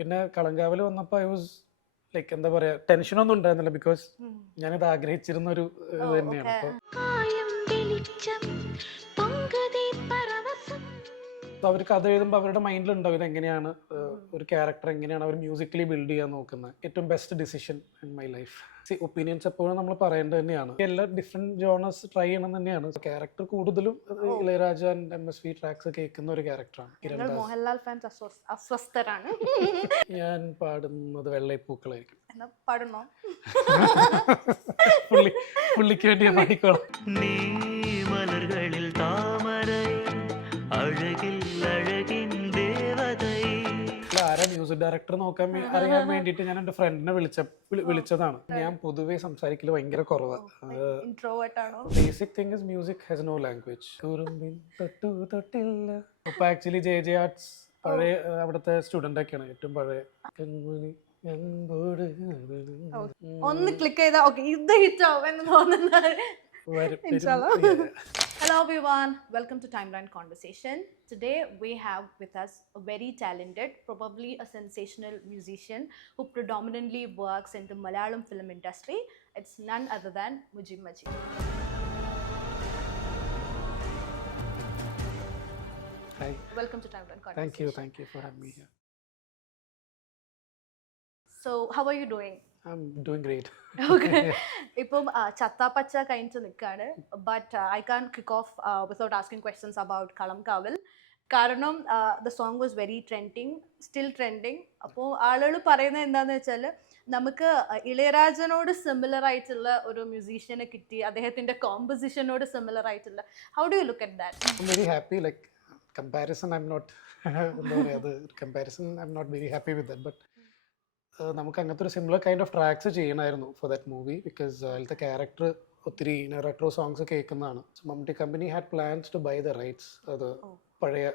പിന്നെ കളങ്കാവൽ വന്നപ്പോൾ I was like എന്താ പറയാ ടെൻഷനൊന്നും ഉണ്ടായിരുന്നില്ല ബിക്കോസ് ഞാനിത് ആഗ്രഹിച്ചിരുന്ന ഒരു ഇത് തന്നെയാണ്. അപ്പോൾ അവർ കഥ എഴുതുമ്പോൾ അവരുടെ മൈൻഡിലുണ്ടാവും ഇതെങ്ങനെയാണ് ഒരു ക്യാരക്ടർ എങ്ങനെയാണ് അവർ മ്യൂസിക്കലി ബിൽഡ് ചെയ്യാൻ നോക്കുന്നത്. ഏറ്റവും best decision in my life. Opinions എപ്പോഴും നമ്മൾ പറയേണ്ടത് തന്നെയാണ്. എല്ലാ ഡിഫറെന്റ് ജോണേഴ്സ് ട്രൈ ചെയ്യണം തന്നെയാണ്. ക്യാരക്ടർ കൂടുതലും ഇളയരാജ ആൻഡ് MSV ട്രാക്സ് കേൾക്കുന്ന ഒരു ക്യാരക്ടറാണ്. മോഹൻലാൽ ഫാൻസ് അസ്വസ്ഥരാണ്. ഞാൻ പാടുന്നത് വെള്ളൈപ്പൂക്കളായിരിക്കും. പാടുന്നോ? പുള്ളിക്ക് വേണ്ടി പാടിക്കോളാം. നീ മലർകളിൽ താമരൈ അഴകിൽ അഴകിൻ ദേവതൈ. ആരാ മ്യൂസിക് ഡയറക്ടർ നോക്കാൻ അറിയാൻ വേണ്ടിയിട്ട് ഞാൻ എൻ്റെ ഫ്രണ്ടിനെ വിളിച്ചതാണ്. ഞാൻ പൊതുവെ സംസാരിക്കല് ഭയങ്കര കുറവാണ്. Basic thing is music has no language. ഇപ്പൊ ആക്ച്വലി JJ ആർട്സ് പഴയ അവിടുത്തെ സ്റ്റുഡന്റ് ഒക്കെയാണ് ഏറ്റവും പഴയ. ഒന്ന് ക്ലിക്ക് ചെയ്താ ഓക്കെ ഇത് ഹിറ്റ് ആവും എന്ന് തോന്നുന്നത്. Hello everyone, welcome to Timeline Conversation. Today we have with us a very talented, probably a sensational musician who predominantly works in the Malayalam film industry. It's none other than Mujib Majid. Hi. Welcome to Timeline Conversation. Thank you for having me here. So how are you doing? I'm doing great. Okay. ഇപ്പം ചത്താപ്പച്ച കഴിഞ്ഞിട്ട് നിൽക്കുകയാണ്. But I can kick off without asking questions about Kalamkaval. കാരണം the song was very trending, still trending. അപ്പോൾ ആളുകൾ പറയുന്നത് എന്താണെന്ന് വെച്ചാൽ നമുക്ക് ഇളയരാജനോട് സിമിലർ ആയിട്ടുള്ള ഒരു മ്യൂസീഷ്യനെ കിട്ടി, അദ്ദേഹത്തിൻ്റെ കോമ്പോസിഷനോട് സിമിലർ ആയിട്ടുള്ള. How do you look at that? I'm very happy. Like comparison, I'm not comparison, I'm not very happy with that. But നമുക്ക് അങ്ങനത്തെ ഒരു സിമിലർ കൈൻഡ് ഓഫ് ട്രാക്സ് ചെയ്യണമായിരുന്നു ഫോർ ദാറ്റ് മൂവി. ബിക്കോസ് അതിലത്തെ ക്യാരക്ടർ ഒത്തിരി retro songs കേൾക്കുന്നതാണ്. So Mammootty company had plans to buy the rights അത് പഴയ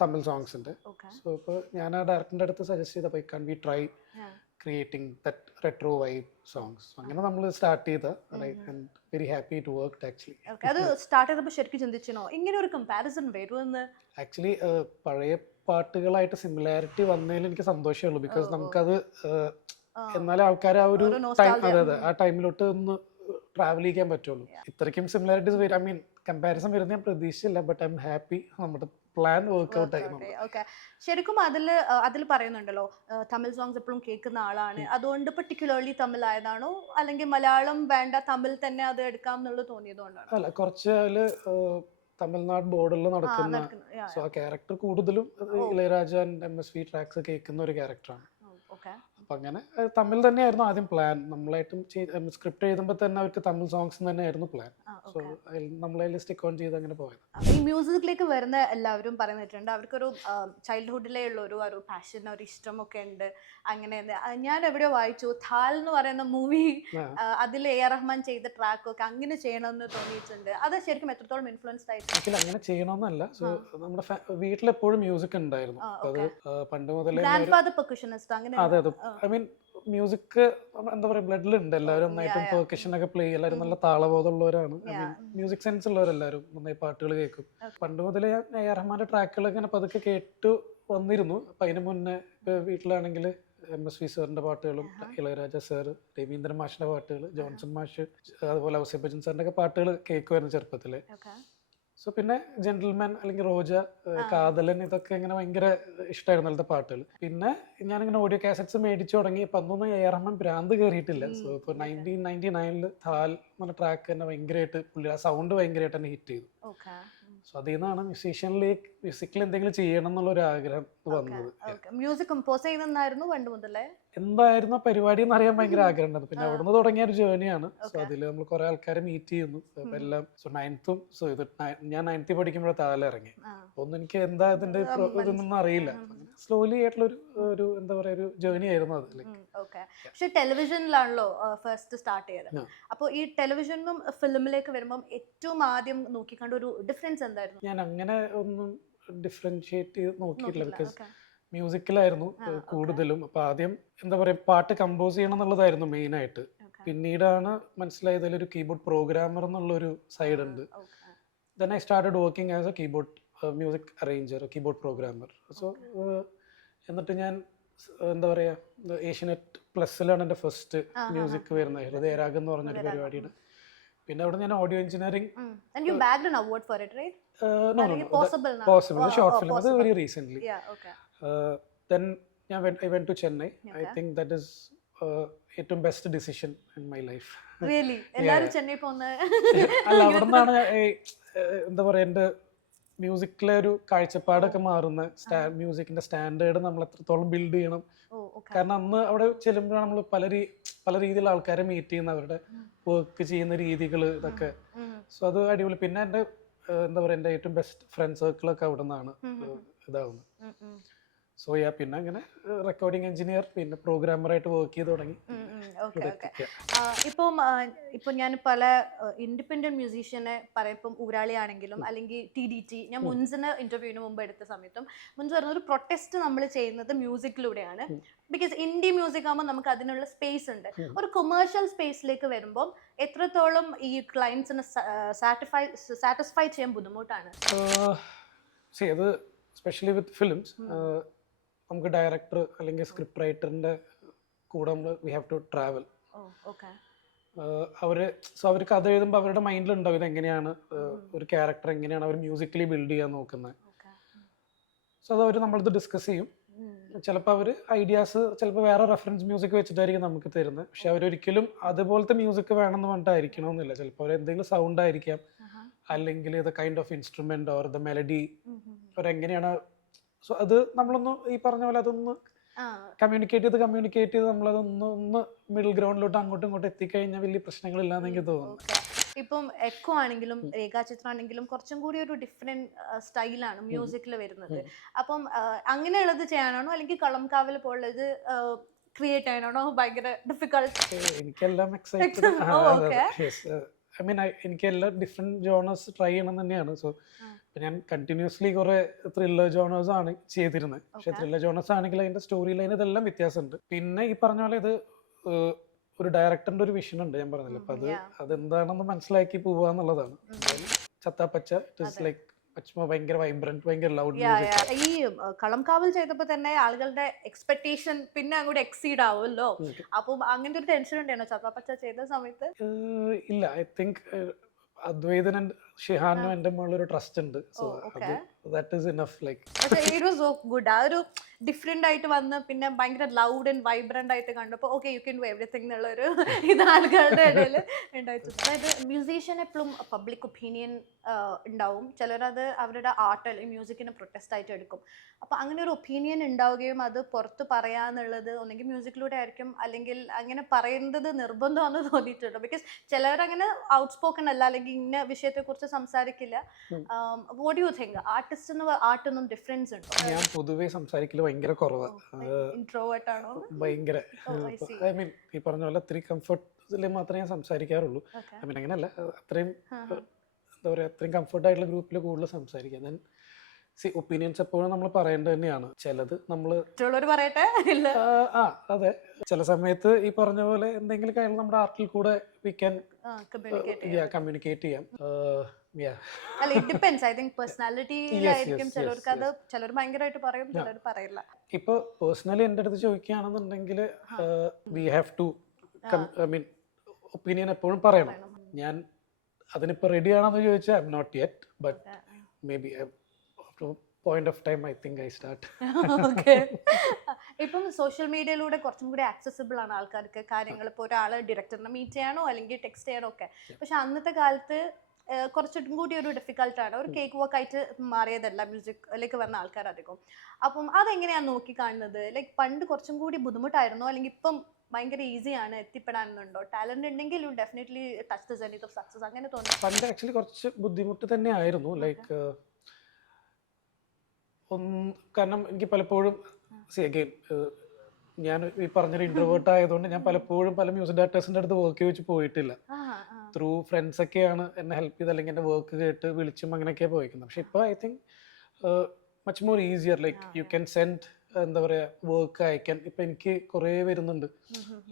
Tamil സോങ്സിൻ്റെ. So ഇപ്പോൾ ഞാൻ ആ ഡയറക്ടറിൻ്റെ അടുത്ത് സജസ്റ്റ് ചെയ്തപ്പോൾ I can be try creating that retro vibe songs. അങ്ങനെ നമ്മൾ സ്റ്റാർട്ട് ചെയ്ത very happy to work actually. അത് സ്റ്റാർട്ട് ചെയ്തപ്പോൾ ശരിക്കും ചിന്തിച്ചോ ഇങ്ങനെ ഒരു കമ്പാരിസൺ വരുമെന്ന്? ആക്ച്വലി പഴയ പാട്ടുകളായിട്ട് സിമിലാരിറ്റി വന്നതിൽ എനിക്ക് സന്തോഷമേ ഉള്ളൂ. ബിക്കോസ് നമുക്കത് എന്നാലും ആൾക്കാർ ആ ഒരു ടൈം ആ ടൈമിലോട്ട് ഒന്ന് ട്രാവൽ ചെയ്യാൻ പറ്റുള്ളൂ. ഇത്രയ്ക്കും സിമിലാരിറ്റീസ് വരും, ഐ മീൻ കമ്പാരിസൺ വരുന്ന ഞാൻ പ്രതീക്ഷിച്ചില്ല. ബട്ട് ഐ എം ഹാപ്പി നമ്മുടെ പ്ലാൻ വർക്ക്ഔട്ട് ആയിരുന്നു. ശരിക്കും അതിൽ പറയുന്നുണ്ടല്ലോ തമിഴ് സോങ്സ് എപ്പോഴും കേൾക്കുന്ന ആളാണ്, അതുകൊണ്ട് പെർട്ടിക്കുലർലി തമിഴ് ആയതാണോ അല്ലെങ്കിൽ മലയാളം വേണ്ട തമിഴ് തന്നെ അത് എടുക്കാം എന്നുള്ളത് തോന്നിയതുകൊണ്ടാണ്? അല്ല, കുറച്ച് അതില് തമിഴ്നാട് ബോർഡറിൽ നടക്കുന്ന സോ ആ ക്യാരക്ടർ കൂടുതലും ഇളയരാജ ആൻഡ് MSV ട്രാക്സ് കേൾക്കുന്ന ഒരു ക്യാരക്ടറാണ്. അപ്പൊ അങ്ങനെ തമിഴ് തന്നെയായിരുന്നു ആദ്യം പ്ലാൻ. നമ്മളായിട്ടും സ്ക്രിപ്റ്റ് എഴുതുമ്പോൾ തന്നെ അവർക്ക് തമിഴ് സോങ്സ് തന്നെയായിരുന്നു പ്ലാൻ. സോ നമ്മളതിൽ സ്റ്റിക്ക് ഓൺ ചെയ്ത് അങ്ങനെ പോയത്. ഈ മ്യൂസിക്കിലേക്ക് വരുന്ന എല്ലാവരും പറയുന്നിട്ടുണ്ട് അവർക്കൊരു ചൈൽഡ്ഹുഡിലേ ഉള്ള ഒരു പാഷൻ, ഒരു ഇഷ്ടമൊക്കെ ഉണ്ട്. അങ്ങനെ ഞാൻ എവിടെയോ വായിച്ചു ഥാൽ എന്ന് പറയുന്ന മൂവി, അതിൽ AR റഹ്മാൻ ചെയ്ത ട്രാക്കൊക്കെ അങ്ങനെ ചെയ്യണമെന്ന് തോന്നിയിട്ടുണ്ട്. അത് ശരിക്കും എത്രത്തോളം ഇൻഫ്ലുവൻസ്ഡ് ആയിട്ട്? അങ്ങനെ ചെയ്യണമെന്നല്ല. സോ നമ്മുടെ വീട്ടിലെപ്പോഴും മ്യൂസിക് ഉണ്ടായിരുന്നു. അത് പണ്ട് മുതലേ. അതെ അതെ, ഐ മീൻ മ്യൂസിക് എന്താ പറയുക ബ്ലഡിലുണ്ട്. എല്ലാവരും നന്നായിട്ടും പെർക്കഷൻ ഒക്കെ പ്ലേ ചെയ്യും. എല്ലാവരും നല്ല താളബോധമുള്ളവരാണ്. ഐ മീൻ മ്യൂസിക് സെൻസ് ഉള്ളവരെല്ലാവരും നന്നായി പാട്ടുകൾ കേൾക്കും. പണ്ട് മുതലേ AR റഹ്മാന്റെ ട്രാക്കുകൾ ഇങ്ങനെ പതുക്കെ കേട്ടു വന്നിരുന്നു. അപ്പം അതിന് മുന്നേ വീട്ടിലാണെങ്കിൽ MSV സാറിന്റെ പാട്ടുകളും ഇളയരാജ സാറ്, രവീന്ദ്രൻ മാഷിന്റെ പാട്ടുകൾ, ജോൺസൺ മാഷ്, അതുപോലെ ഔസേപ്പ് ബച്ചൻ സാറിന്റെ ഒക്കെ പാട്ടുകൾ കേൾക്കുമായിരുന്നു ചെറുപ്പത്തില്. സോ പിന്നെ ജെന്റിൽമാൻ അല്ലെങ്കിൽ റോജ, കാതലൻ, ഇതൊക്കെ ഇങ്ങനെ ഭയങ്കര ഇഷ്ടമായിരുന്നു അതിലത്തെ പാട്ടുകൾ. പിന്നെ ഞാനിങ്ങനെ ഓഡിയോ കാസറ്റ്സ് മേടിച്ചു തുടങ്ങി. അപ്പം അന്നൊന്നും AR റഹ്മാൻ ഭ്രാന്ത് കയറിയിട്ടില്ല. സോ ഇപ്പോൾ 1999 ഥാൽ എന്ന ട്രാക്ക് തന്നെ ഭയങ്കരമായിട്ട് പുള്ളി ആ സൗണ്ട് ഭയങ്കരമായിട്ട് തന്നെ ഹിറ്റ് ചെയ്തു. സോ അതിൽ നിന്നാണ് മ്യൂസിക്കിൽ എന്തെങ്കിലും ചെയ്യണം എന്നുള്ള ഒരു ആഗ്രഹം വന്നത്. മ്യൂസിക് കമ്പോസ് ചെയ്യുന്നതായിരുന്നു പണ്ട് മുതലേ? എന്തായിരുന്നു പരിപാടി എന്ന് അറിയാൻ ഭയങ്കര ആഗ്രഹം ഉണ്ടായിരുന്നു. പിന്നെ അവിടുന്ന് തുടങ്ങിയ ഒരു ജേർണിയാണ്. സോ അതിൽ നമ്മൾ കുറെ ആൾക്കാരെ മീറ്റ് ചെയ്യുന്നു. എല്ലാം സോ 9th ഇത് ഞാൻ 9th പഠിക്കുമ്പോഴേ താഴെ ഇറങ്ങി. ഒന്നും എനിക്ക് എന്താ ഇതിന്റെ ഇതൊന്നും അറിയില്ല. സ്ലോലി ആയിട്ടുള്ള ഒരു എന്താ പറയാ ഒരു ജേർണി ആയിരുന്നു അത്. പക്ഷെ ടെലിവിഷനിലാണല്ലോ ഫസ്റ്റ് സ്റ്റാർട്ട് ചെയ്തത്. അപ്പോൾ ഈ ടെലിവിഷനും ഫിലിമിലേക്ക് വരുമ്പോൾ ഏറ്റവും ആദ്യം നോക്കിക്കണ്ട ഒരു ഡിഫറൻസ് എന്തായിരുന്നു? ഞാൻ അങ്ങനെ ഒന്നും ഡിഫറൻഷിയേറ്റ് ചെയ്ത് നോക്കിയിട്ടില്ല. ബിക്കോസ് മ്യൂസിക്കിലായിരുന്നു കൂടുതലും. അപ്പൊ ആദ്യം എന്താ പറയാ പാട്ട് കമ്പോസ് ചെയ്യണം എന്നുള്ളതായിരുന്നു മെയിൻ ആയിട്ട്. പിന്നീടാണ് മനസ്സിലായത് അതിലൊരു കീബോർഡ് പ്രോഗ്രാമർ എന്നുള്ളൊരു സൈഡ് ഉണ്ട്. Then I started working as A keyboard music arranger, keyboard programmer. So എന്നിട്ട് ഞാൻ എന്താ പറയുക ഏഷ്യനെറ്റ് പ്ലസ്സിലാണ് എൻ്റെ ഫസ്റ്റ് മ്യൂസിക് വരുന്നത്, ഹൃദയരാഗം എന്ന് പറഞ്ഞൊരു പരിപാടിയാണ്. പിന്നെ അവിടെ ഞാൻ audio engineering And you bagged an award for it, right? Possible short film, അത് very recently. Then I went to Chennai. I think that is ഏറ്റവും best decision in my life. Really? എല്ലാവരും ചെന്നൈ പോകുന്ന അല്ല, അവിടെ നിന്നാണ് എന്താ പറയുക എൻ്റെ മ്യൂസിക്കിലെ ഒരു കാഴ്ചപ്പാടൊക്കെ മാറുന്ന, മ്യൂസിക്കിന്റെ സ്റ്റാൻഡേർഡ് നമ്മൾ എത്രത്തോളം ബിൽഡ് ചെയ്യണം. കാരണം അന്ന് അവിടെ ചെല്ലുമ്പോഴാണ് നമ്മൾ പല രീതിയിലുള്ള ആൾക്കാരെ മീറ്റ് ചെയ്യുന്ന, അവരുടെ വർക്ക് ചെയ്യുന്ന രീതികൾ ഇതൊക്കെ. സോ അത് അടിപൊളി. പിന്നെ എൻ്റെ എന്താ പറയുക എൻ്റെ ഏറ്റവും ബെസ്റ്റ് ഫ്രണ്ട് സർക്കിളൊക്കെ അവിടെ നിന്നാണ് ഇതാവുന്നത്. സോ പിന്നെ അങ്ങനെ റെക്കോർഡിംഗ് എഞ്ചിനീയർ, പിന്നെ പ്രോഗ്രാമറായിട്ട് വർക്ക് ചെയ്ത് തുടങ്ങി. ഇപ്പം ഞാൻ പല ഇൻഡിപെൻഡന്റ് മ്യൂസീഷ്യനെ പറയുമ്പം ഊരാളിയാണെങ്കിലും അല്ലെങ്കിൽ TDT, ഞാൻ മുൻസിന് ഇന്റർവ്യൂവിന് മുമ്പ് എടുത്ത സമയത്തും മുൻസ് പറഞ്ഞ ഒരു പ്രൊട്ടസ്റ്റ് നമ്മൾ ചെയ്യുന്നത് മ്യൂസിക്കിലൂടെയാണ്. ബിക്കോസ് ഇൻഡി മ്യൂസിക് ആകുമ്പോൾ നമുക്ക് അതിനുള്ള സ്പേസ് ഉണ്ട്. ഒരു കൊമേഴ്ഷ്യൽ സ്പേസിലേക്ക് വരുമ്പം എത്രത്തോളം ഈ ക്ലയൻസിനെ സാറ്റിസ്ഫൈ ചെയ്യാൻ ബുദ്ധിമുട്ടാണ്? അത് സ്പെഷ്യലി വിത്ത് ഫിലിംസ് നമുക്ക് ഡയറക്ടർ അല്ലെങ്കിൽ സ്ക്രിപ്റ്റ് റൈറ്ററിന്റെ കൂടെ നമ്മൾ വി ഹാവ് ടു ട്രാവൽ. അവർ കഥ എഴുതുമ്പോൾ അവരുടെ മൈൻഡിലുണ്ടാവും ഇതെങ്ങനെയാണ് ഒരു ക്യാരക്ടർ എങ്ങനെയാണ് അവർ മ്യൂസിക്കലി ബിൽഡ് ചെയ്യാൻ നോക്കുന്നത്. സോ അത് അവർ നമ്മളത് ഡിസ്കസ് ചെയ്യും. ചിലപ്പോൾ അവർ ഐഡിയാസ് ചിലപ്പോൾ വേറെ റെഫറൻസ് മ്യൂസിക് വെച്ചിട്ടായിരിക്കും നമുക്ക് തരുന്നത്. പക്ഷെ അവരൊരിക്കലും അതുപോലത്തെ മ്യൂസിക് വേണമെന്ന് പറഞ്ഞിട്ടായിരിക്കണമെന്നില്ല. ചിലപ്പോൾ അവർ എന്തെങ്കിലും സൗണ്ട് ആയിരിക്കാം, അല്ലെങ്കിൽ the kind of instrument or the melody അവരെങ്ങനെയാണ്. സോ അത് നമ്മളൊന്ന് ഈ പറഞ്ഞ പോലെ അതൊന്ന് കമ്മ്യൂണിക്കേറ്റ് ചെയ്ത് നമ്മളതൊന്ന് മിഡിൽ ഗ്രൗണ്ടിലോട്ട് അങ്ങോട്ടും ഇങ്ങോട്ടും എത്തിക്കഴിഞ്ഞാൽ വലിയ പ്രശ്നങ്ങളില്ലാന്ന് എനിക്ക് തോന്നുന്നു. ഇപ്പം എക്കോ ആണെങ്കിലും രേഖാചിത്രം ആണെങ്കിലും കുറച്ചും കൂടി ഒരു ഡിഫറെന്റ് സ്റ്റൈലാണ് മ്യൂസിക്കിൽ വരുന്നത്. അപ്പം അങ്ങനെയുള്ളത് ചെയ്യാനാണോ അല്ലെങ്കിൽ കളംകാവൽ പോലുള്ളത് ക്രിയേറ്റ് ചെയ്യാനാണോ ഭയങ്കര ഡിഫിക്കൾട്ട്? എനിക്കെല്ലാം എക്സൈറ്റഡ്. ഐ മീൻ എനിക്ക് എല്ലാ ഡിഫറെന്റ് ജോണേഴ്സ് ട്രൈ ചെയ്യണം തന്നെയാണ്. സോ ഞാൻ കണ്ടിന്യൂസ്ലി കുറെ ത്രില്ലർ ജോണേഴ്സ് ആണ് ചെയ്തിരുന്നത്. പക്ഷെ ത്രില്ലർ ജോണേഴ്സ് ആണെങ്കിൽ അതിന്റെ സ്റ്റോറി ലൈൻ ഇതെല്ലാം വ്യത്യാസമുണ്ട്. പിന്നെ ഈ പറഞ്ഞ പോലെ ഇത് ഒരു ഡയറക്ടറിന്റെ ഒരു വിഷൻ ഉണ്ട്, ഞാൻ പറഞ്ഞില്ല. അപ്പൊ അതെന്താണെന്ന് മനസ്സിലാക്കി പോവുക എന്നുള്ളതാണ്. ചത്താപ്പച്ച ഇറ്റ് ഈസ് ലൈക്ക് ഭയങ്കര വൈബ്രന്റ്, ഭയങ്കര ലൗഡ് മ്യൂസിക്. ഈ കളംകാവൽ ചെയ്തപ്പോ തന്നെ ആളുകളുടെ എക്സ്പെക്ടേഷൻ പിന്നെ അങ്ങോട്ട് എക്സീഡ് ആവുമല്ലോ. അപ്പം അങ്ങനത്തെ ഒരു ടെൻഷൻ ഉണ്ടായിരുന്നോ ചത്താപ്പച്ച ചെയ്ത സമയത്ത്? ഇല്ല, ഐ തിങ്ക് അദ്വൈതനും ഷിഹാനും എന്റെ മുകളിലൊരു ട്രസ്റ്റ് ഉണ്ട്. So that is enough. Like it was so good. ആ ഒരു ഡിഫറെന്റ് ആയിട്ട് വന്ന് പിന്നെ ഭയങ്കര ലൗഡ് ആൻഡ് വൈബ്രന്റ് ആയിട്ട് കണ്ടപ്പോൾ okay you can do everything എന്നുള്ളൊരു ഇത് ആളുകളുടെ ഇടയിൽ ഉണ്ടായിരുന്നു. അതായത് മ്യൂസീഷ്യൻ എപ്പോഴും പബ്ലിക് ഒപ്പീനിയൻ ഉണ്ടാവും. ചിലരത് അവരുടെ ആർട്ട് അല്ലെങ്കിൽ മ്യൂസിക്കിനെ പ്രൊട്ടസ്റ്റ് ആയിട്ട് എടുക്കും. അപ്പോൾ അങ്ങനെ ഒരു ഒപ്പീനിയൻ ഉണ്ടാവുകയും അത് പുറത്ത് പറയാന്നുള്ളത് ഒന്നെങ്കിൽ മ്യൂസിക്കിലൂടെ ആയിരിക്കും, അല്ലെങ്കിൽ അങ്ങനെ പറയുന്നത് നിർബന്ധമാണെന്ന് തോന്നിയിട്ടുണ്ട്. ബിക്കോസ് ചിലവരങ്ങനെ ഔട്ട് സ്പോക്കൺ അല്ല, അല്ലെങ്കിൽ ഇന്ന വിഷയത്തെക്കുറിച്ച് സംസാരിക്കില്ല. What you think? ആർട്ടൊന്നും ഡിഫറൻസ് ഉണ്ടോ? ഞാൻ പൊതുവേ സംസാരിക്കല് ഭയങ്കര കുറവാണ്. ഇൻട്രോവേർട്ട് ആണോ? ഭയങ്കര ഐ മീൻ ഈ പറഞ്ഞ പോലെ അത്രയും കംഫർട്ടിൽ മാത്രമേ ഞാൻ സംസാരിക്കാറുള്ളൂ. ഐ മീൻ അങ്ങനെയല്ല, അത്രയും എന്താ പറയുക, അത്രയും കംഫർട്ടായിട്ടുള്ള ഗ്രൂപ്പിൽ കൂടുതൽ സംസാരിക്കാം. ഞാൻ ഒപ്പീനിയൻസ് എപ്പോഴും നമ്മൾ പറയേണ്ടത് തന്നെയാണ്. ചിലത് നമ്മള് പറയട്ടെ. അതെ, ചില സമയത്ത് ഈ പറഞ്ഞ പോലെ എന്തെങ്കിലും കാര്യം നമ്മുടെ ആർട്ടിൽ കൂടെ വി ക്യാൻ കമ്മ്യൂണിക്കേറ്റ് ചെയ്യാം. അല്ല, ഇറ്റ് ഡിപെൻഡ്സ്. ഐ തിങ്ക് പേഴ്സണാലിറ്റിയിലായിരിക്കും ചിലർക്ക് അത്, ചിലർ ഭയങ്കരമായിട്ട് പറയും, ചിലർ പറയില്ല. ഇപ്പൊ പേഴ്സണലി എൻ്റെ അടുത്ത് ചോദിക്കുകയാണെന്നുണ്ടെങ്കിൽ we have to I mean opinion എപ്പോഴും പറയണം. ഞാൻ അതിനിപ്പോൾ റെഡി ആണെന്ന് ചോദിച്ചാൽ I'm not yet, but maybe point of time I think I start. Okay. ഇപ്പം സോഷ്യൽ മീഡിയയിലൂടെ കുറച്ചും കൂടി ആക്സസിബിൾ ആണ് ആൾക്കാർക്ക് കാര്യങ്ങൾ. ഇപ്പോൾ ഒരാൾ ഡയറക്ടറിനെ മീറ്റ് ചെയ്യാനോ അല്ലെങ്കിൽ ടെക്സ്റ്റ് ചെയ്യാനോ ഒക്കെ. പക്ഷെ അന്നത്തെ കാലത്ത് കുറച്ചും കൂടി ഒരു ഡിഫിക്കൽട്ടാണ്. ഒരു കേക്ക് വർക്ക് ആയിട്ട് മാറിയതല്ല മ്യൂസിക്കിലേക്ക് വന്ന ആൾക്കാർ അധികം. അപ്പം അതെങ്ങനെയാണ് നോക്കി കാണുന്നത്? ലൈക്ക് പണ്ട് കുറച്ചും കൂടി ബുദ്ധിമുട്ടായിരുന്നോ അല്ലെങ്കിൽ ഇപ്പം ഭയങ്കര ഈസിയാണ് എത്തിപ്പെടാനുണ്ടോ? ടാലന്റ് ഉണ്ടെങ്കിൽ you definitely touch the journey of success അങ്ങനെ തോന്നുന്നു. പണ്ട് ആക്ച്വലി കുറച്ച് ബുദ്ധിമുട്ട് തന്നെ ആയിരുന്നു. ലൈക്ക് കാരണം എനിക്ക് പലപ്പോഴും അഗെയിൻ ഞാൻ ഈ പറഞ്ഞൊരു ഇൻട്രോവേർട്ട് ആയതുകൊണ്ട് ഞാൻ പലപ്പോഴും പല മ്യൂസിക് ഡയറക്ടേഴ്സിൻ്റെ അടുത്ത് വർക്ക് വെച്ച് പോയിട്ടില്ല. ത്രൂ ഫ്രണ്ട്സ് ഒക്കെയാണ് എന്നെ ഹെൽപ്പ് ചെയ്ത്, അല്ലെങ്കിൽ എൻ്റെ വർക്ക് കേട്ട് വിളിച്ചും അങ്ങനെയൊക്കെയാണ് പോയിരിക്കുന്നത്. പക്ഷെ ഇപ്പോൾ I think much more easier. Like you can send എന്താ പറയുക വർക്ക് അയക്കാൻ. ഇപ്പം എനിക്ക് കുറേ വരുന്നുണ്ട്.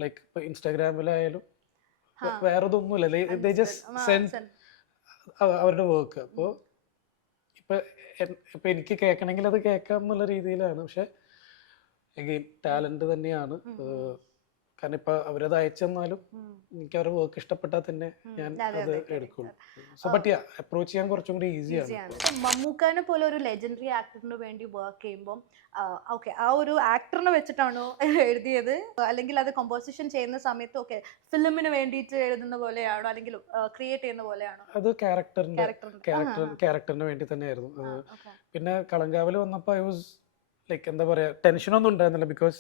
ലൈക്ക് ഇപ്പോൾ ഇൻസ്റ്റാഗ്രാമിലായാലും വേറെ ഇതൊന്നുമില്ല, ദേ ജസ്റ്റ് സെൻഡ് അവരുടെ വർക്ക്. അപ്പോൾ ഇപ്പം എനിക്ക് കേൾക്കണമെങ്കിൽ അത് കേൾക്കാം എന്നുള്ള രീതിയിലാണ്. പക്ഷെ അഗെയിൻ ടാലന്റ് തന്നെയാണ്. കാരണം ഇപ്പൊ അവരത് അയച്ചെന്നാലും എനിക്ക് അവരുടെ വർക്ക് ഇഷ്ടപ്പെട്ടാൽ തന്നെ ഞാൻ അത് എടുക്കുള്ളൂ. സോ ബട്ട് അപ്രോച്ച് ചെയ്യാൻ കുറച്ചും കൂടി ഈസിയാണ്. മമ്മൂക്കാനെ പോലെ ഒരു ലെജൻഡറി ആക്ടറിന് വേണ്ടി വർക്ക് ചെയ്യുമ്പോൾ ഓക്കെ ആ ഒരു ആക്ടറിനെ വെച്ചിട്ടാണോ എഴുതിയത്, അല്ലെങ്കിൽ അത് കമ്പോസിഷൻ ചെയ്യുന്ന സമയത്ത് ഓക്കെ ഫിലിമിന് വേണ്ടിയിട്ട് എഴുതുന്ന പോലെയാണോ, അല്ലെങ്കിൽ ക്രിയേറ്റ് ചെയ്യുന്ന പോലെയാണോ? അത് ക്യാരക്ടറിന് വേണ്ടി തന്നെയായിരുന്നു. പിന്നെ കളങ്കാവൽ വന്നപ്പോൾ ഐ വാസ് ലൈക്ക് എന്താ പറയാ, ടെൻഷനൊന്നും ഉണ്ടായിരുന്നില്ല. ബിക്കോസ്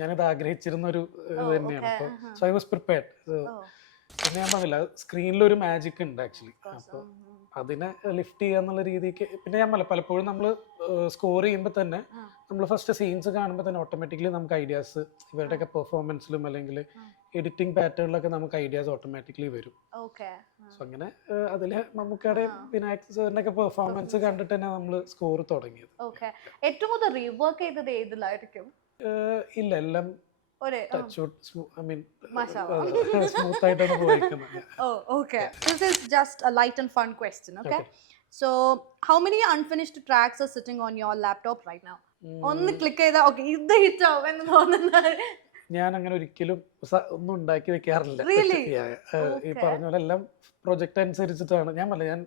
ഞാനിത് ആഗ്രഹിച്ചിരുന്ന ഒരു ഇത് തന്നെയാണ്. അപ്പോൾ സോ ഐ വാസ് പ്രിപ്പയർഡ്. പിന്നെ ഞാൻ പറഞ്ഞില്ല, സ്ക്രീനിലൊരു മാജിക് ഉണ്ട് ആക്ച്വലി. അപ്പോൾ അതിനെ ലിഫ്റ്റ് ചെയ്യാന്നുള്ള രീതിക്ക് പിന്നെ ഞാൻ പറഞ്ഞില്ല, പലപ്പോഴും നമ്മൾ സ്കോർ ചെയ്യുമ്പോൾ തന്നെ നമ്മൾ ഫസ്റ്റ് സീൻസ് കാണുമ്പോൾ തന്നെ ഓട്ടോമാറ്റിക്കലി നമുക്ക് ഐഡിയാസ് ഇവരുടെയൊക്കെ പെർഫോമൻസിലും അല്ലെങ്കിൽ എഡിറ്റിംഗ് പാറ്റേണിലൊക്കെ നമുക്ക് ഐഡിയാസ് ഓട്ടോമാറ്റിക്കലി വരും. സോ അങ്ങനെ അതില് മമ്മൂക്കയുടെ വിനായക് സാറിന്റെ ഒക്കെ പെർഫോമൻസ് കണ്ടിട്ട് തന്നെ നമ്മൾ സ്കോർ തുടങ്ങിയത്. ഏറ്റവും കൂടുതൽ റീവർക്ക് ചെയ്തത് ഏതിലായിരിക്കും? ഇല്ല, എല്ലാം സ്മൂത്ത് ആയിട്ടാണ് പോയിരിക്കുന്നത്. This is just a light and fun question, okay? So how many unfinished tracks are sitting on your laptop right now? ഒന്ന് ക്ലിക്ക് ചെയ്താ ഓക്കെ ഇത് ഹിറ്റ് ആവും എന്ന് തോന്നുന്നത്? ഞാൻ അങ്ങനെ ഒരിക്കലും ഒന്നും ഉണ്ടാക്കി വെക്കാറില്ല. ഈ പറഞ്ഞ പോലെ എല്ലാം പ്രൊജക്ട് അനുസരിച്ചിട്ടാണ്. ഞാൻ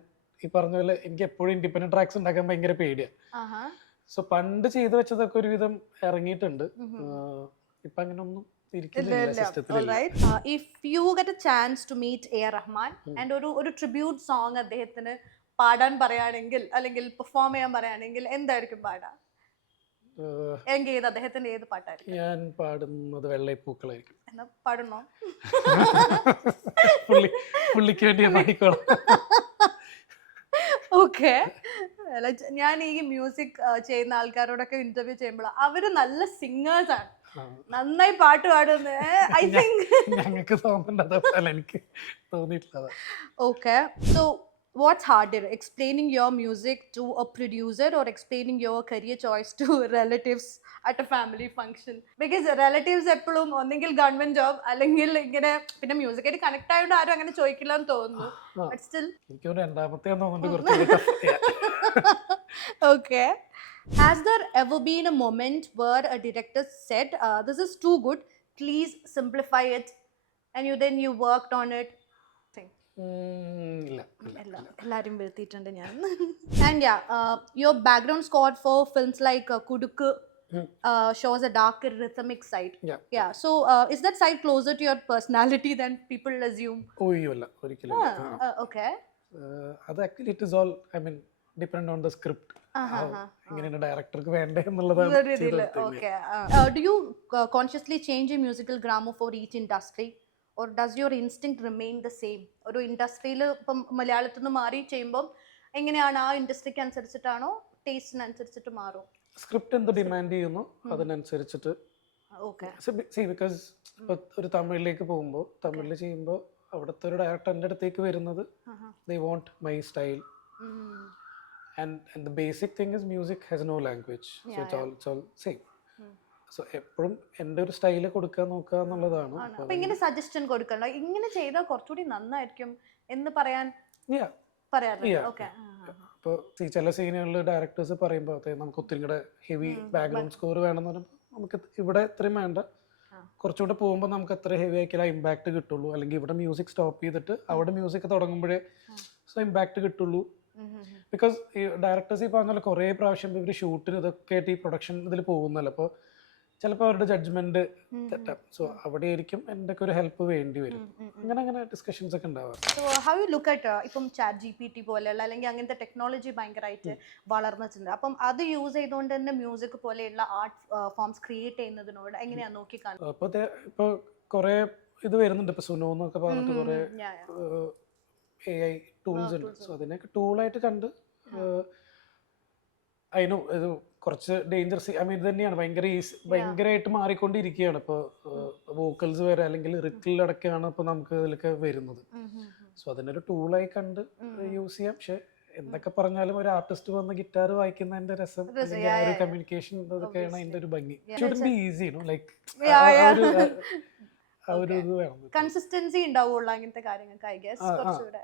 ഈ പറഞ്ഞ പോലെ എനിക്ക് എപ്പോഴും ഇൻഡിപെൻഡന്റ് ട്രാക്സ് ഉണ്ടാക്കാൻ ഭയങ്കര പേടിയാണ്. സോ പണ്ട് ചെയ്തു വെച്ചതൊക്കെ ഒരുവിധം ഇറങ്ങിയിട്ടുണ്ട്. ഇപ്പൊ അങ്ങനെ ഒന്നും if you get a chance to meet A.R. Rahman and ഒരു ട്രിബ്യൂട്ട് സോങ് അദ്ദേഹത്തിന് പാടാൻ പറയുകയാണെങ്കിൽ അല്ലെങ്കിൽ പെർഫോം ചെയ്യാൻ പറയുകയാണെങ്കിൽ എന്തായിരിക്കും പാടാ? അദ്ദേഹത്തിന്റെ ഏത് പാട്ടായിരിക്കും? ഞാൻ പാടുന്നത് വെള്ളൈപ്പൂക്കളായിരിക്കും. എന്നാ പാടണോ? പുള്ളിക്ക് വേണ്ടി പാടിക്കോളാം. ഓക്കെ. ഞാൻ ഈ മ്യൂസിക് ചെയ്യുന്ന ആൾക്കാരോടൊക്കെ ഇന്റർവ്യൂ ചെയ്യുമ്പോൾ അവര് നല്ല സിംഗേഴ്സ് ആണ്, നന്നായി പാട്ട് പാടുന്നത്. ഐ തിങ്ക് ഞങ്ങൾക്ക് തോന്നുന്നുണ്ട്, എനിക്ക് തോന്നിയിട്ടില്ല. Okay. So what's harder, explaining your music to a producer or explaining your career choice to relatives at a family function? Because relatives എപ്പോഴും ഒന്നെങ്കിൽ ഗവൺമെന്റ് ജോബ് അല്ലെങ്കിൽ ഇങ്ങനെ, പിന്നെ മ്യൂസിക് ആയിട്ട് കണക്ട് ആയതുകൊണ്ട് ആരും അങ്ങനെ ചോദിക്കില്ല എന്ന് തോന്നുന്നു. But still എനിക്ക് രണ്ടാമത്തെ തോന്നുന്നുണ്ട് കുറച്ച്. Okay. Has there ever been a moment where a director said this is too good, please simplify it, and you worked on it? എല്ലാരും വരുത്തിയിട്ടുണ്ട് ഞാൻ. And your background score for films like Kudukku shows a darker rhythmic side. So is that side closer to your personality than people assume? ഒയ്യല്ല, ഒരിക്കലും. Okay. അത് actually it is all depend on the script. എങ്ങനെയാണ് ഡയറക്ടർക്ക് വേണ്ടേ എന്നുള്ളതാണ്. Do you consciously change your musical grammar for each industry? Or does your instinct remain the same? ഒരു ഇൻഡസ്ട്രിയിൽ ഇപ്പം മലയാളത്തിൽ നിന്ന് മാറി ചെയ്യുമ്പോൾ എങ്ങനെയാണ്, ആ ഇൻഡസ്ട്രിക്ക് അനുസരിച്ചിട്ടാണോ ടേസ്റ്റിനനുസരിച്ചിട്ട് മാറും? സ്ക്രിപ്റ്റ് എന്ത് ഡിമാൻഡ് ചെയ്യുന്നു അതിനനുസരിച്ചിട്ട്. ബിക്കോസ് ഇപ്പൊ ഒരു തമിഴിലേക്ക് പോകുമ്പോൾ, തമിഴിൽ ചെയ്യുമ്പോൾ അവിടുത്തെ ഒരു ഡയറക്ടറിന്റെ അടുത്തേക്ക് വരുന്നത് they want my style. And the basic thing is music has no language. So it's all same. So എപ്പോഴും എൻ്റെ ഒരു സ്റ്റൈല് കൊടുക്കാൻ നോക്കുക എന്നുള്ളതാണ്. അപ്പൊ ഇങ്ങനെ സജഷൻ കൊടുക്കണ്ട, ഇങ്ങനെ ചെയ്താൽ കുറച്ചുകൂടി നന്നായിരിക്കും എന്ന് പറയാൻ പറയാറില്ല. ഇപ്പോൾ ചില സീനുകളിൽ ഡയറക്ടേഴ്സ് പറയുമ്പോൾ നമുക്ക് ഒത്തിരി കൂടെ ഹെവി ബാക്ക്ഗ്രൗണ്ട് സ്കോർ വേണമെന്ന് പറയുമ്പോൾ നമുക്ക് ഇവിടെ ഇത്രയും വേണ്ട, കുറച്ചുകൂടെ പോകുമ്പോൾ നമുക്ക് അത്ര ഹെവി ആക്കിയാൽ ഇമ്പാക്ട് കിട്ടുള്ളൂ. അല്ലെങ്കിൽ ഇവിടെ മ്യൂസിക് സ്റ്റോപ്പ് ചെയ്തിട്ട് അവിടെ മ്യൂസിക് തുടങ്ങുമ്പോഴേ ഇമ്പാക്ട് കിട്ടുള്ളൂ. ബിക്കോസ് ഈ ഡയറക്ടേഴ്സ് ഈ പറഞ്ഞ പോലെ കുറേ പ്രാവശ്യം ഇവർ ഷൂട്ടിന് ഇതൊക്കെ ആയിട്ട് ഈ പ്രൊഡക്ഷൻ ഇതിൽ പോകുന്നല്ലോ. അപ്പോൾ ചിലപ്പോൾ അവരുടെ ജഡ്ജ്മെന്റ് തെറ്റാം. സോ അവിടെ ആയിരിക്കും എൻ്റെ ഒരു ഹെൽപ്പ് വേണ്ടി വരും. അങ്ങനെ ഡിസ്കഷൻസ് ഒക്കെ ഉണ്ടാവാറ്. So how you look at ഇപ്പം ChatGPT പോലെയുള്ള അല്ലെങ്കിൽ അങ്ങനത്തെ ടെക്നോളജി ഭയങ്കരമായിട്ട് വളർന്നിട്ടുണ്ട്. അപ്പം അത് യൂസ് ചെയ്തുകൊണ്ട് തന്നെ മ്യൂസിക് പോലെയുള്ള ആർട്ട് ഫോംസ് ക്രിയേറ്റ് ചെയ്യുന്നതിനോട് എങ്ങനെയാണ് നോക്കി കാണുന്നത്? അപ്പോൾ ഇപ്പോൾ കുറേ ഇത് വരുന്നുണ്ട്. ഇപ്പോൾ സുനോ എന്നൊക്കെ പറഞ്ഞിട്ട് കുറേ AI ടൂൾസ് ഉണ്ട്. സോ അതിനൊക്കെ ടൂളായിട്ട് കണ്ട് അതിനു ഇത് കുറച്ച് ഡേഞ്ചറസ്. ഇത് തന്നെയാണ് ഭയങ്കരമായിട്ട് മാറിക്കൊണ്ടിരിക്കുകയാണ്. ഇപ്പോൾ വോക്കൽസ് വരെ അല്ലെങ്കിൽ റിക്കിലടക്കമാണ് ഇപ്പോൾ നമുക്ക് ഇതിലൊക്കെ വരുന്നത്. സോ അതിനൊരു ടൂളായി കണ്ട് യൂസ് ചെയ്യാം. പക്ഷെ എന്തൊക്കെ പറഞ്ഞാലും ഒരു ആർട്ടിസ്റ്റ് വന്ന് ഗിറ്റാർ വായിക്കുന്നതിന്റെ രസം, ഒരു കമ്മ്യൂണിക്കേഷൻ, അതൊക്കെയാണ് അതിന്റെ ഒരു ഭംഗി. Should be easy, like consistency ഉണ്ടാവുള്ളൂ അങ്ങനത്തെ കാര്യങ്ങൾക്ക്. ഐ ഗസ് കുറച്ചുകൂടെ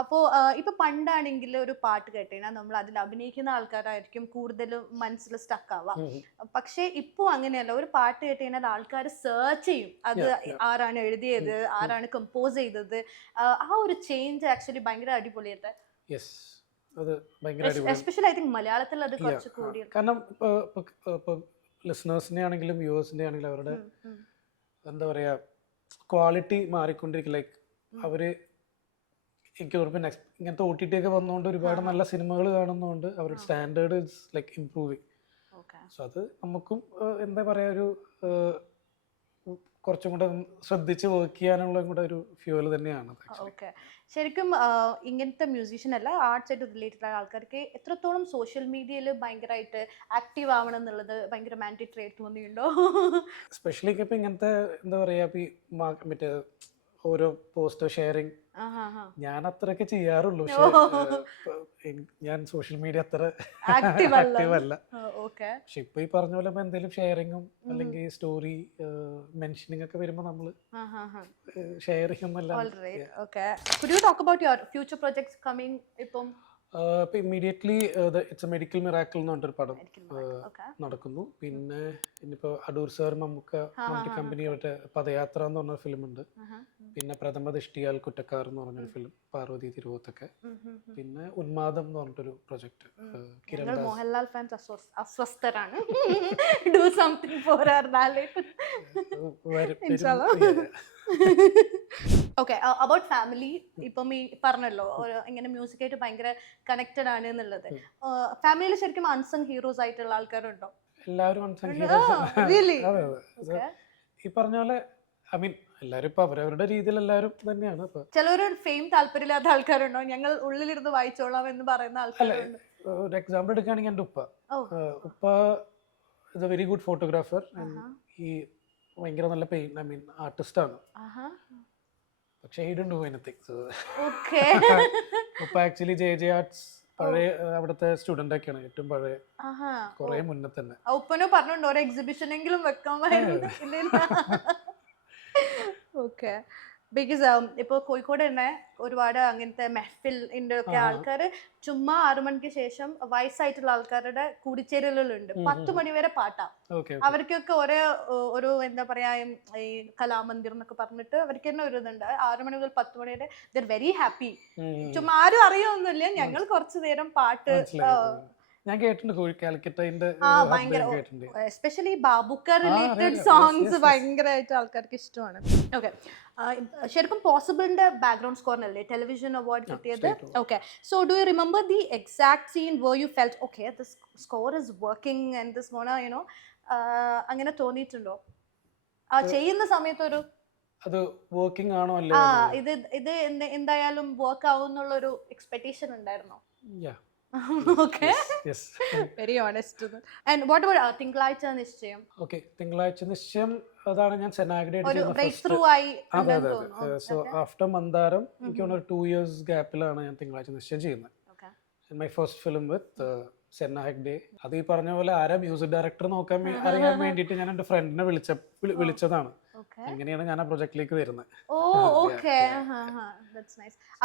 അപ്പോൾ ഇപ്പൊ പണ്ടാണെങ്കിൽ ഒരു പാട്ട് കേട്ടുകഴിഞ്ഞാൽ നമ്മൾ അതിൽ അഭിനയിക്കുന്ന ആൾക്കാരായിരിക്കും കൂടുതലും മനസ്സിൽ സ്റ്റക്ക് ആവാം. പക്ഷെ ഇപ്പൊ അങ്ങനെയല്ല, ഒരു പാട്ട് കേട്ട് കഴിഞ്ഞാൽ ആൾക്കാർ സെർച്ച് ചെയ്യും അത് ആരാണ് എഴുതിയത്, ആരാണ് കമ്പോസ് ചെയ്തത്. ആ ഒരു ചേഞ്ച് ആക്ച്വലി ഭയങ്കര അടിപൊളിയായിട്ട്. എസ്പെഷ്യലി ഐ തിങ്ക് മലയാളത്തിൽ അത് കുറച്ച് കൂടി. കാരണം ലിസണേഴ്സിനെ ആണെങ്കിലും വ്യൂവേഴ്സിന്റെ ആണെങ്കിലും അവരുടെ എന്താ പറയാ ക്വാളിറ്റി മാറിക്കൊണ്ടിരിക്കും. ലൈക്ക് അവര് എനിക്ക് ഉറപ്പില്ല ഇങ്ങനത്തെ OTT ഒക്കെ വന്നുകൊണ്ട് ഒരുപാട് നല്ല സിനിമകൾ കാണുന്നതുകൊണ്ട് അവരുടെ standard is like improving. So അത് നമുക്കും എന്താ പറയാ ഒരു കുറച്ചും കൂടെ ശ്രദ്ധിച്ച് വർക്ക് ചെയ്യാനുള്ള കൂടെ ഒരു ഫ്യൂവൽ തന്നെയാണ്. ഓക്കെ, ശരിക്കും ഇങ്ങനത്തെ മ്യൂസീഷ്യൻ അല്ല ആർട്സ് ആയിട്ട് റിലേറ്റഡ് ആയ ആൾക്കാർക്ക് എത്രത്തോളം സോഷ്യൽ മീഡിയയിൽ ഭയങ്കരമായിട്ട് ആക്റ്റീവ് ആവണം എന്നുള്ളത് ഭയങ്കര മാൻഡേറ്ററി ആയിട്ട് തോന്നിയിട്ടുണ്ടോ? എസ്പെഷ്യലി ഇപ്പം ഇങ്ങനത്തെ എന്താ പറയാ മറ്റേ ഓരോ പോസ്റ്റ് ഷെയറിങ് ഞാൻ അത്രയൊക്കെ ചെയ്യാറുള്ളൂ. പക്ഷെ ഞാൻ സോഷ്യൽ മീഡിയ അത്ര ആക്റ്റീവ് അല്ല. പക്ഷെ ഇപ്പൊ ഈ പറഞ്ഞ പോലെ എന്തെങ്കിലും ഷെയറിങ്ങും അല്ലെങ്കിൽ സ്റ്റോറി മെൻഷനിങ് ഒക്കെ വരുമ്പോ നമ്മള് ഷെയർ ചെയ്യുന്നല്ല. ഇപ്പൊ immediately it's A medical miracle എന്ന് പറഞ്ഞൊരു പടം നടക്കുന്നു. പിന്നെ ഇനിയിപ്പോ അടൂർ സാർ മമ്മൂക്ക കമ്പനിയുടെ പദയാത്ര എന്ന് പറഞ്ഞ ഫിലിം ഉണ്ട്. പിന്നെ പ്രഥമ ദൃഷ്ടിയാൽ കുറ്റക്കാർ എന്ന് പറഞ്ഞൊരു ഫിലിം പാർവതി തിരുവോത്തൊക്കെ. പിന്നെ ഉന്മാദം എന്ന് പറഞ്ഞിട്ടൊരു പ്രൊജക്ട് കിരൺ ദാസ്. മോഹൻലാൽ ഫാൻസ് അസ്വസ്ഥരാണ്. Do something for our wallet. Okay, about family. ഇപ്പം ഈ പറഞ്ഞല്ലോ ഇങ്ങനെ മ്യൂസിക്കായിട്ട് ഭയങ്കര കണക്റ്റഡ് ആണ് എന്നുള്ളത്. ഫാമിലിയിൽ ശരിക്കും അൺസങ് ഹീറോസ് ആയിട്ടുള്ള ആൾക്കാരുണ്ടോ? എല്ലാവരും അൺസങ് ഹീറോസ്. ഈ പറഞ്ഞ പോലെ ഐ മീൻ എല്ലാവരും ഇപ്പൊ അവരവരുടെ രീതിയിൽ എല്ലാവരും തന്നെയാണ്. ചിലവര് ഫെയിം താല്പര്യമില്ലാത്ത ആൾക്കാരുണ്ടോ? ഞങ്ങൾ ഉള്ളിലിരുന്ന് വായിച്ചോളാം എന്ന് പറയുന്ന ആൾക്കാരുണ്ട്. ഒരു എക്സാമ്പിൾ എടുക്കുകയാണെങ്കിൽ എൻ്റെ ഉപ്പ is A very good photographer. ഈ ഭയങ്കര നല്ല ഐ മീൻ ആർട്ടിസ്റ്റ് ആണ്. പക്ഷെ he didn't do anything. So ഉപ്പ ആക്ച്വലി JJ ആർട്സ് പഴയ അവിടുത്തെ സ്റ്റുഡന്റ് ഒക്കെയാണ്, ഏറ്റവും പഴയ കുറെ മുന്നേ തന്നെ. ഉപ്പനോ പറഞ്ഞോണ്ട് ഒരു എക്സിബിഷൻ എങ്കിലും വെക്കാമായിരുന്നു. ഓക്കെ, ബിക്കോസ് ഇപ്പോൾ കോഴിക്കോട് തന്നെ ഒരുപാട് അങ്ങനത്തെ മെഹഫിലിന്റെ ഒക്കെ ആൾക്കാർ ചുമ്മാ 6 മണിക്ക് ശേഷം വയസ്സായിട്ടുള്ള ആൾക്കാരുടെ കൂടിച്ചേരലുകളുണ്ട്. 10 മണി വരെ പാട്ടാ. അവർക്കൊക്കെ ഒരു എന്താ പറയാ ഈ കലാമന്ദിർ എന്നൊക്കെ പറഞ്ഞിട്ട് അവർക്ക് തന്നെ ഒരു ഇതുണ്ട്. 6 മണി മുതൽ 10 മണി വരെ ദർ വെരി ഹാപ്പി. ചുമ്മാ ആരും അറിയൊന്നുമില്ല, ഞങ്ങൾ കുറച്ചു നേരം പാട്ട്. ഞാൻ കേട്ടിട്ടുണ്ട് കാലിക്കറ്റിന്റെ എസ്പെഷ്യലി ബാബുക്ക റിലേറ്റഡ് സോങ്സ് ഭയങ്കരമായിട്ട് ആൾക്കാർക്ക് ഇഷ്ടമാണ്. ഓക്കെ, ശരിക്കും പോസിബിളിന്റെ ബാക്ക്ഗ്രൗണ്ട് സ്കോറിനല്ലേ ടെലിവിഷൻ അവാർഡ് കിട്ടിയത്? Okay, so do you remember the exact scene where you felt okay this score is working and this wanna you know അങ്ങനെ തോന്നിയിട്ടുണ്ടോ ചെയ്യുന്ന സമയത്ത്? ഒരു അത് വർക്കിംഗ് ആണോ അല്ലേ, ഇത് എന്തായാലും വർക്ക് ആവും എന്നുള്ളൊരു എക്സ്പെക്ടേഷൻ ഉണ്ടായിരുന്നോ? Okay. Yes. Very honest. And what about തിങ്കളാഴ്ച നിശ്ചയം? Okay, തിങ്കളാഴ്ച നിശ്ചയം അതാണ് ഞാൻ സെനാഗ്രേറ്റ് ചെയ്ത ബ്രേക്ക് ത്രൂ ആയി. അതെ. സോ ആഫ്റ്റർ മന്ദാരം എനിക്ക് തോന്നുന്നു 2 years ഗ്യാപ്പിലാണ് ഞാൻ തിങ്കളാഴ്ച നിശ്ചയം ചെയ്യുന്നത്. My first film with Senna Hegde. അത് ഈ പറഞ്ഞ പോലെ ആരാ മ്യൂസിക് ഡയറക്ടർ അറിയാൻ വേണ്ടിയിട്ട് ഞാൻ എൻ്റെ ഫ്രണ്ടിനെ വിളിച്ചതാണ്. അങ്ങനെയാണ് ഞാൻ ആ പ്രൊജക്റ്റിലേക്ക് വരുന്നത്.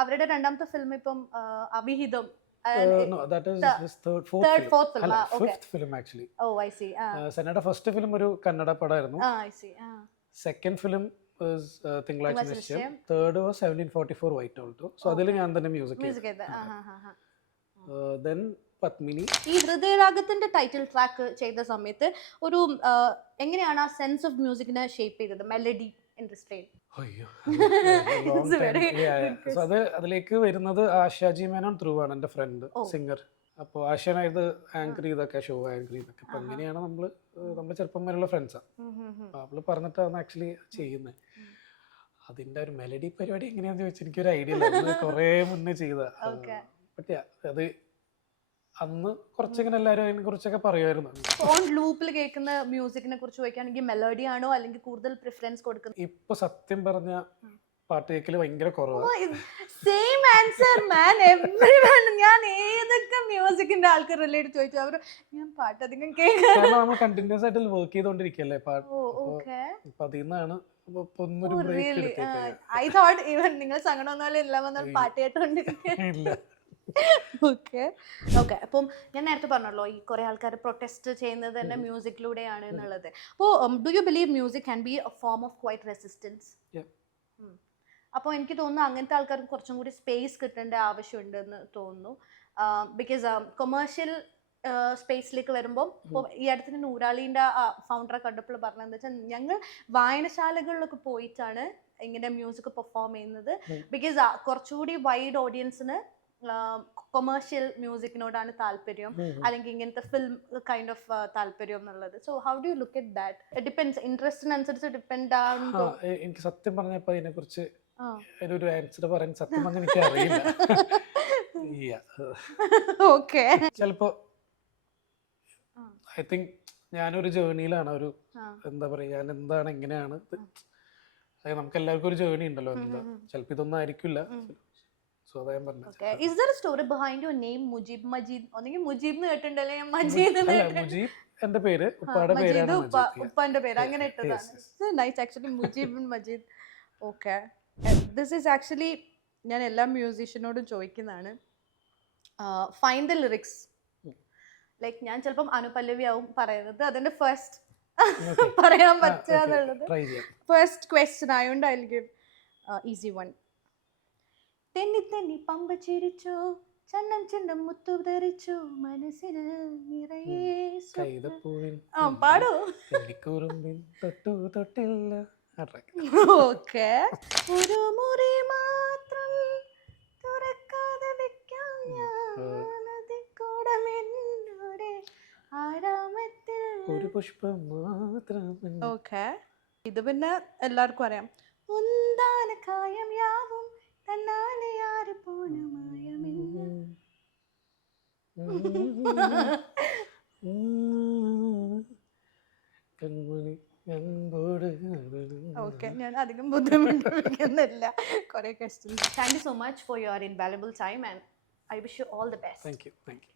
അവരുടെ രണ്ടാമത്തെ ഫിലിം ഇപ്പം അഭിഹിതം. No, that is his fourth film. Fifth film actually. Oh, I see. Senada first film oru Kannada padayirunnu. I see. Second film was Tingalazha Nishchayam. Third was 1744 White Alto. So adile njan thanne music edha. Then Padmini. ഈ ഹൃദയരാഗത്തിന്റെ title track ചെയ്ത സമയത്ത് ഒരു എങ്ങനെയാണ് ആ sense of മ്യൂസിക്കിനെ shape ചെയ്തത്? Melody ഇൻഡസ്ട്രിയിൽ അത് അതിലേക്ക് വരുന്നത് ആശാജി മേനോൻ ത്രൂ ആണ്, എൻ്റെ ഫ്രണ്ട് സിംഗർ. അപ്പോൾ ആശാന ഇത് ആങ്കർ ചെയ്തൊക്കെ ഷോ ആങ്കർ ചെയ്തൊക്കെ. അപ്പൊ അങ്ങനെയാണ് നമ്മള് ചെറുപ്പം വരെയുള്ള ഫ്രണ്ട്സാണ്. അപ്പൊ അവള് പറഞ്ഞിട്ടാണ് ആക്ച്വലി ചെയ്യുന്നത്. അതിന്റെ ഒരു മെലഡി പരിപാടി എങ്ങനെയാന്ന് ചോദിച്ചാൽ എനിക്കൊരു ഐഡിയ ഇല്ല, കുറെ മുന്നേ ചെയ്ത. പക്ഷേ അത് അന്ന് കുറച്ചിങ്ങനെ എല്ലാവരും അതിനെ കുറിച്ചൊക്കെ പറയുമായിരുന്നു. ഫോൺ ലൂപ്പിൽ കേൾക്കുന്ന മ്യൂസിക്കിനെ കുറിച്ച് ചോദിക്കുകയാണെങ്കിൽ മെലഡി ആണോ അല്ലെങ്കിൽ കൂടുതൽ പ്രിഫറൻസ് കൊടുക്കുന്നത്? ഇപ്പൊ സത്യം പറഞ്ഞ പാട്ട് കേൾക്കല് ഭയങ്കര കുറവാണ്. സെയിം ആൻസർ മാൻ, എവരിവൺ. ഞാൻ ഏതൊക്കെ മ്യൂസിക്കിന്റെ ആൾക്കാർ റിലേറ്റ് ചോദിച്ചു അവർ ഞാൻ പാട്ട് അധികം കേൾക്കാൻ. കാരണം നമ്മൾ കണ്ടിന്യൂസ് ആയിട്ട് വർക്ക് ചെയ്തോണ്ടിരിക്കല്ലേ പാട്ട്. ഓക്കെ, അപ്പൊ അതിൽ നിന്നാണ് ഒന്നൊരു ബ്രേക്ക് എടുത്തേക്ക്. ഐ തോട്ട് ഈവൻ നിങ്ങൾ സങ്കടമൊന്നും എല്ലാം വന്നാൽ പാട്ട് കേട്ടോണ്ടിരിക്കുക. ഇല്ല. Okay okay. അപ്പം ഞാൻ നേരത്തെ പറഞ്ഞല്ലോ ഈ കുറെ ആൾക്കാർ പ്രൊട്ടസ്റ്റ് ചെയ്യുന്നത് തന്നെ മ്യൂസിക്കിലൂടെയാണ് എന്നുള്ളത്. അപ്പോൾ do you believe music can be A form of quite resistance? അപ്പോൾ എനിക്ക് തോന്നുന്നു അങ്ങനത്തെ ആൾക്കാർക്ക് കുറച്ചും കൂടി സ്പേസ് കിട്ടേണ്ട ആവശ്യമുണ്ടെന്ന് തോന്നുന്നു. ബിക്കോസ് കൊമേഴ്ഷ്യൽ സ്പേസിലേക്ക് വരുമ്പോൾ ഇപ്പോൾ ഈ അടുത്തിന് നൂറാളീൻ്റെ ഫൗണ്ടറെ കണ്ടപ്പോൾ പറഞ്ഞതെന്ന് വെച്ചാൽ ഞങ്ങൾ വായനശാലകളിലൊക്കെ പോയിട്ടാണ് ഇങ്ങനെ മ്യൂസിക് പെർഫോം ചെയ്യുന്നത്. ബിക്കോസ് കുറച്ചുകൂടി വൈഡ് ഓഡിയൻസിന് കൊമേഴ്ഷ്യൽ മ്യൂസിക്കിനോടാണ് താല്പര്യം, അല്ലെങ്കിൽ ഇങ്ങനത്തെ ഫിലിം കൈൻഡ് ഓഫ് താല്പര്യം എന്നുള്ളത്. So how do you look at that? It depends, ഇൻട്രസ്റ്റിനനുസരിച്ച് ഡിപ്പെൻഡ് ആവുമ്പോൾ. എനിക്ക് സത്യം പറഞ്ഞപ്പോൾ അതിനെ കുറിച്ച് ഒരു ആൻസർ പറയാൻ സത്യം പറഞ്ഞാൽ എനിക്ക് അറിയില്ല. ഓക്കെ, ചിലപ്പോ ഐ തിങ്ക് ഞാനൊരു ജേർണിയിലാണ്. ഒരു എന്താ പറയാ, ഞാൻ എന്താണ് എങ്ങനെയാണ്, നമുക്ക് എല്ലാവർക്കും ഒരു ജേർണി ഉണ്ടല്ലോ. എന്താ ചിലപ്പോ ഇതൊന്നും ആയിരിക്കില്ല. സോ അതാ ഞാൻ പറഞ്ഞത്. Is there a story behind your name Mujeeb Majeed? ഒന്നെങ്കിൽ മുജീബ് എന്ന് കേട്ടിട്ടുണ്ടല്ലേ, മജീദ്. മുജീബ് എന്റെ പേര്, ഉപ്പാടെ പേരാണ് മജീദ്. ഉപ്പാന്റെ പേര് അങ്ങനെ ഇട്ടതാണ്. Nice actually, Mujeeb Majeed. Okay, this is actually ഞാൻ എല്ലാ മ്യൂസീഷ്യനോടും ചോദിക്കുന്നതാണ്. Find the lyrics. ലൈക്ക് ഞാൻ ചിലപ്പം അനുപല്ലവി ആവും പറയുന്നത്, അതിന്റെ ഫസ്റ്റ് പറയാൻ പറ്റുക എന്നുള്ളത് ഫസ്റ്റ് ക്വസ്റ്റ്യൻ ആയതുകൊണ്ട് I will give easy one. തെന്നി തെന്നി പമ്പ ചിരിച്ചു, ചന്നം ചന്നം മുത്തു ധരിച്ചു, മനസ്സിന് നിറയെ പാടൂ. ഓക്കെ. ഒരു മുറി മാത്രം തുറക്കാതെ വെക്കാം ഞാനതിക്കൂടമെന്നോടെ ആരാമത്തിൽ ഒരു പുഷ്പം മാത്രം. ഓക്കെ, ഇത് പിന്നെ എല്ലാവർക്കും അറിയാം. ഉന്താന കായം യാവും തന്നാലെ ആര് പോന മായമില്ല. ഓക്കെ, ഞാൻ അധികം ബുദ്ധിമുട്ടിക്കുന്നില്ല. കുറെ questions. Thank you so much for your invaluable time and I wish you all the best. Thank you. Thank you.